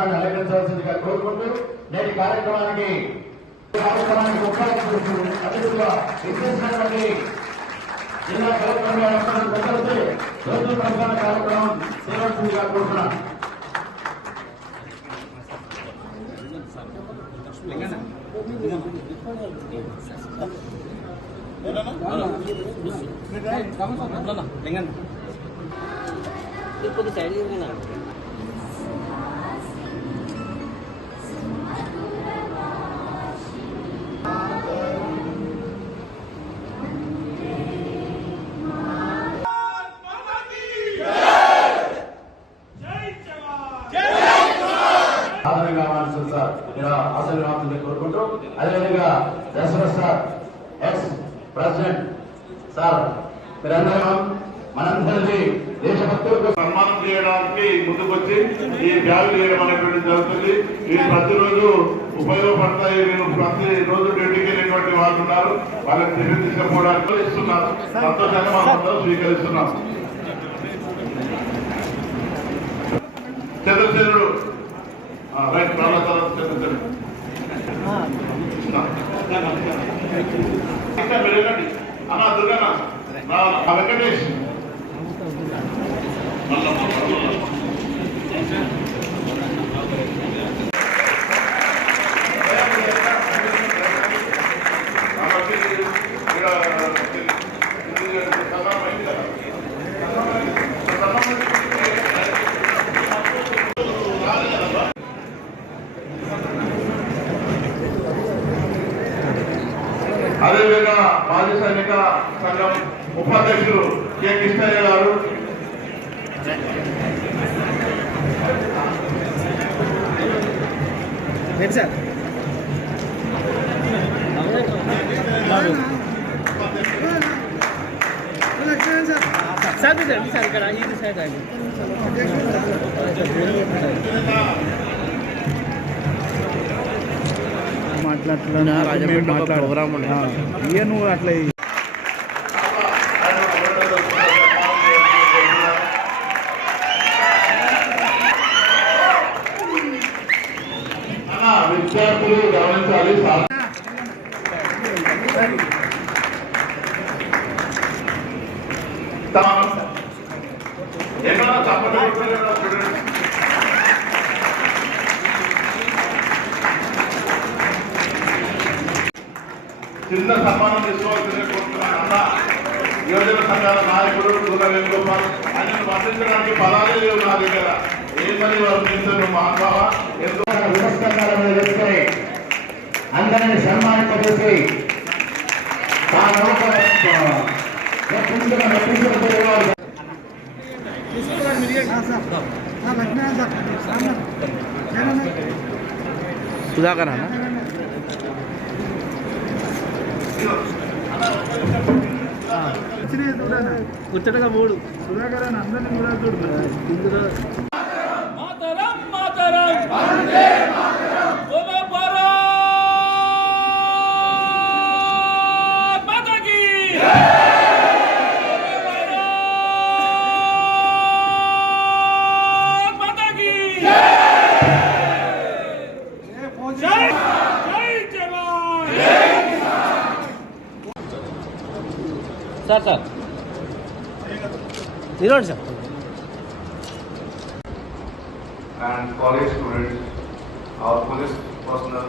కార్యక్రమాన్ని అలంకరించవలసిందిగా కోరుకుంటూ నేటి కార్యక్రమానికి కార్యక్రమానికి ముఖ్య అతిథులుగా విచ్చేసినటువంటి జిల్లా కలెక్టర్ గారు వస్తున్న పెద్దలతో రోజు ప్రధాన కార్యక్రమం చేయవలసిందిగా కోరుతున్నాను కొద్ది సైడ్ తిరిగినా ఆదరణగా సార్ మీరు ఆశీర్వాదాలు కోరుకుంటూ అదేవిధంగా Dasharath sir ex president sir మీరందరూ మనందరిది దేశభక్తులకు సన్మానం చేయడానికి ముందుకొచ్చి ఈ బ్యాగులు వేయడం అనేటువంటి జరుగుతుంది. ఇవి ప్రతిరోజు ఉపయోగపడతాయి. వీళ్ళు ప్రతి రోజు డ్యూటీకి వెళ్ళినటువంటి వాళ్ళు ఉన్నారు. వాళ్ళకి తిరిగి తీసుకుపోవడానికి ఇస్తున్నారు. సంతోషంగా మా స్వీకరిస్తున్నాం చంద్రసేనుడు ఆ, రైట్ ప్రాణ తర్వాత మీరు వెళ్ళండి. అన్న ఆ వెంకటేష్. అదేవిధంగా మాజీ సైనిక సంఘం ఉపాధ్యక్షులు కె కృష్ణయ్య గారు సార్ సార్ సార్ సార్ ఇక్కడ ఇది సైడ్ మాట్లాడుతున్నా ప్రోగ్రామ్ ఇయ్య నువ్వు అట్లా అన్న, విద్యార్థులు గమనించాలి చిన్న సన్మానం తీసుకోవాల్సిందే కోరుతున్నాను. అన్న యువజన సంఘాల నాయకుడు దూర వేణుగోపాల్ ఆయనను వర్ణించడానికి పదాలే లేవు నా దగ్గర. ఏమని వర్ణించను మాధవ ఎంతో పురస్కారాల మీద వేసుకొని అందరిని సన్మానింపజేసి తాను ఒక మెప్పించిన మెప్పించిన పేరువారు సుధాకర్ అన్న కూర్చోటగా మూడు ఇందులో మాతరం మాతరం వందే ಸರ್ ಸರ್ ನೀವು ನೋಡಿ and college students, our police personnel,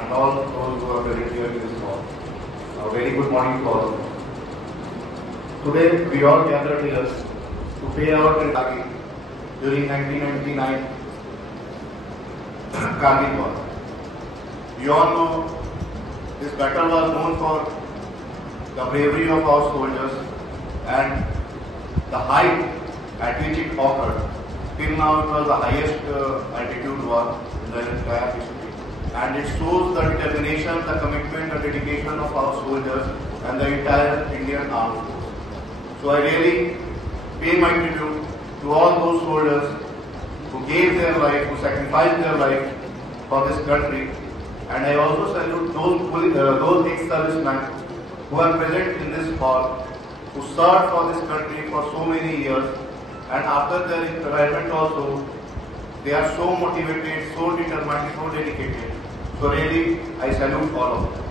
and all those who are present here in this hall. A very good morning to all of you. Today, we all gathered here to pay our Tritaki during 1999 Kargil War. You all know this battle was known for the bravery of our soldiers and the height at which it occurred. Till now, it was the highest uh, altitude war in the entire history. And it shows the determination, the commitment, the dedication of our soldiers and the entire Indian force. So I really pay my tribute to all those soldiers who gave their life, who sacrificed their life for this country. And I also salute those, uh, those ex-servicemen who are present in this hall, who served for this country for so many years, and after their retirement also, They are so motivated, so determined, so dedicated. So really, I salute all of them.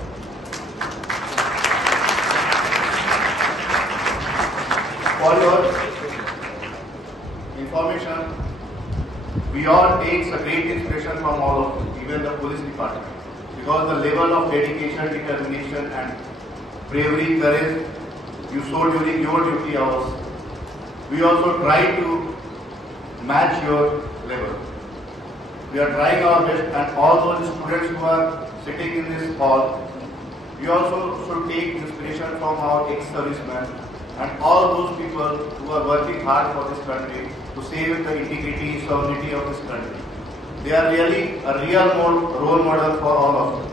For your information, we all take a great inspiration from all of you, even the police department, because the level of dedication, determination, and bravery, courage you show during your duty hours, we also try to match your level. We are trying our best, and all those students who are sitting in this hall, we also should take inspiration from our ex-servicemen and all those people who are working hard for this country to save the integrity, sovereignty of this country. They are really a real role model for all of us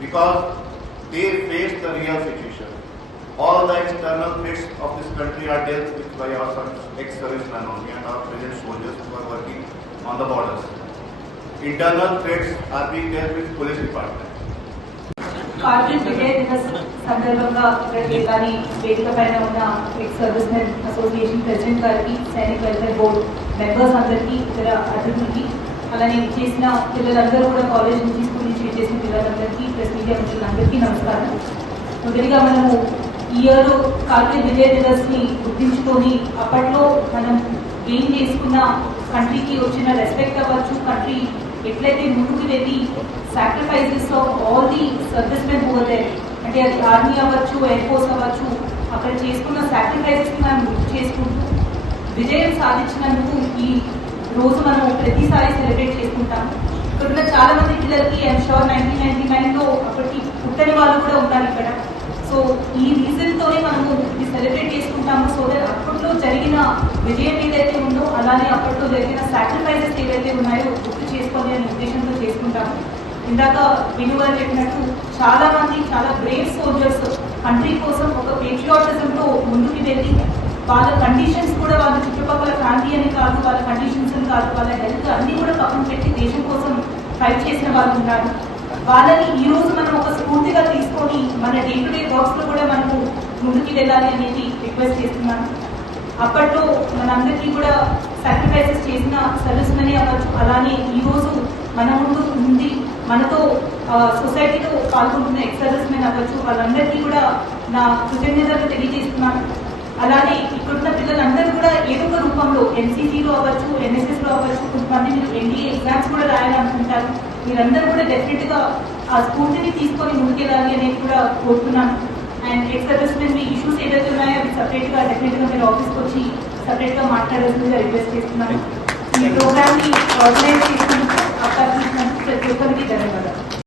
because they face the real situation. All the external threats of this country are dealt with by our ser- ex-servicemen only and our present soldiers who are working on the borders. Internal threats are being dealt with police department. Kargil Vijay Divas సందర్భంగా ఇక్కడ జిల్లాని వేదిక పైన ఉన్న ex servicemen association president గారికి Sainik welfare board members అందరికీ ఇతర అతిథులకి అలానే చేసిన పిల్లలందరూ కూడా కాలేజ్ నుంచి మొదటిగా మనము ఇయర్ కార్గిల్ విజయ్ దివస్ని గుర్తించుకొని అప్పట్లో మనం గెయిన్ చేసుకున్న కంట్రీకి వచ్చిన రెస్పెక్ట్ అవ్వచ్చు కంట్రీ ఎట్లయితే ముందుకు వెళ్ళి sacrifices of all the service men హోదే అంటే అది ఆర్మీ అవ్వచ్చు ఎయిర్ ఫోర్స్ అవ్వచ్చు అక్కడ చేసుకున్న సాక్రిఫైజెస్ని మనం గుర్తు చేసుకుంటూ విజయం సాధించినందుకు ఈ రోజు మనం ప్రతిసారి సెలబ్రేట్ చేసుకుంటాము. ఇక్కడ చాలా మంది పిల్లలకి ఐఎమ్ షూర్ నైన్టీన్ నైన్టీ నైన్లో అప్పటికి పుట్టని వాళ్ళు కూడా ఉన్నారు ఇక్కడ సో ఈ రీజన్ తోనే మనము ఇది సెలబ్రేట్ చేసుకుంటాము సో దట్ అప్పట్లో జరిగిన విజయం ఏదైతే ఉందో అలానే అప్పట్లో జరిగిన సాక్రిఫైసెస్ ఏవైతే ఉన్నాయో గుర్తు చేసుకోవాలి అనే ఉద్దేశంతో చేసుకుంటాము ఇందాక విను గారు చెప్పినట్టు చాలా మంది చాలా బ్రేవ్ సోల్జర్స్ కంట్రీ కోసం ఒక పేట్రియాటిజంతో ముందుకు వెళ్ళి వాళ్ళ కండిషన్స్ కూడా వాళ్ళ చుట్టుపక్కల ఫ్యామిలీ అని కాదు వాళ్ళ కండిషన్స్ అని కాదు వాళ్ళ హెల్త్ అన్ని కూడా పక్కన పెట్టి దేశం కోసం ఫైట్ చేసిన వాళ్ళు ఉన్నారు. వాళ్ళని ఈ రోజు మనం ఒక స్ఫూర్తిగా తీసుకొని మన డే టు డే వర్క్స్లో కూడా మనము ముందుకు వెళ్ళాలి అనేది రిక్వెస్ట్ చేస్తున్నాను. అప్పట్లో మనందరికీ కూడా సాక్రిఫైసెస్ చేసిన సర్వీస్ మనీ అవ్వచ్చు. అలానే ఈ రోజు మన ముందు ఉంది మనతో సొసైటీలో పాల్గొంటున్న ఎక్స్ సర్వీస్ మెన్ అవ్వచ్చు. వాళ్ళందరికీ కూడా నా కృతజ్ఞతలు తెలియజేస్తున్నాను. అలానే ఇక్కడున్న పిల్లలందరూ కూడా ఏదో ఒక రూపంలో ఎన్సీసీలో అవ్వచ్చు ఎన్ఎస్ఎస్లో అవ్వచ్చు కొంతమంది మీరు ఎన్డీఏ ఎగ్జామ్స్ కూడా రాయాలనుకుంటారు. మీరందరూ కూడా డెఫినెట్గా ఆ స్ఫూర్తిని తీసుకొని ముందుకెళ్ళాలి అనేది కూడా కోరుతున్నాను. అండ్ ఎక్స్ సర్వీస్ మెన్ మీ ఇష్యూస్ ఏదైతే ఉన్నాయో అవి సపరేట్గా డెఫినెట్గా మీరు ఆఫీస్కి వచ్చి సపరేట్గా మాట్లాడాల్సిందిగా రిక్వెస్ట్ చేస్తున్నాను. ఈ ప్రోగ్రామ్ని ఆర్గనైజ్ చేసిన అవకాశం ఇచ్చినందుకు ప్రతి ఒక్కరికి ధన్యవాదాలు.